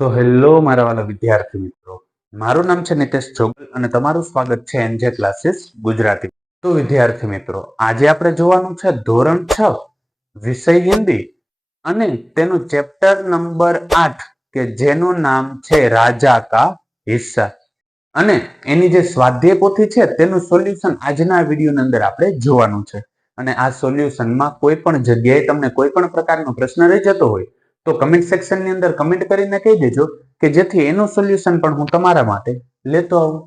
તો હેલો મારા વાલા વિદ્યાર્થી મિત્રો, મારું નામ છે નિતેશ જોગલ અને તમારું સ્વાગત છે એનજે ક્લાસીસ ગુજરાતી. તો વિદ્યાર્થી મિત્રો, આજે આપણે જોવાનું છે ધોરણ 6 વિષય હિન્દી અને તેનું ચેપ્ટર નંબર 8 કે જેનું નામ છે રાજા કા હિસ્સા. અને એની જે સ્વાધ્યાય પોથી છે તેનું સોલ્યુશન આજના વિડીયોની અંદર આપણે જોવાનું છે. અને આ સોલ્યુશનમાં કોઈ પણ જગ્યાએ તમને કોઈ પણ પ્રકારનો પ્રશ્ન રહી જતો હોય તો કમેન્ટ સેક્શનની અંદર કમેન્ટ કરીને કહી દેજો કે જેથી એનું સોલ્યુશન પણ હું તમારા માટે લેતો આવું.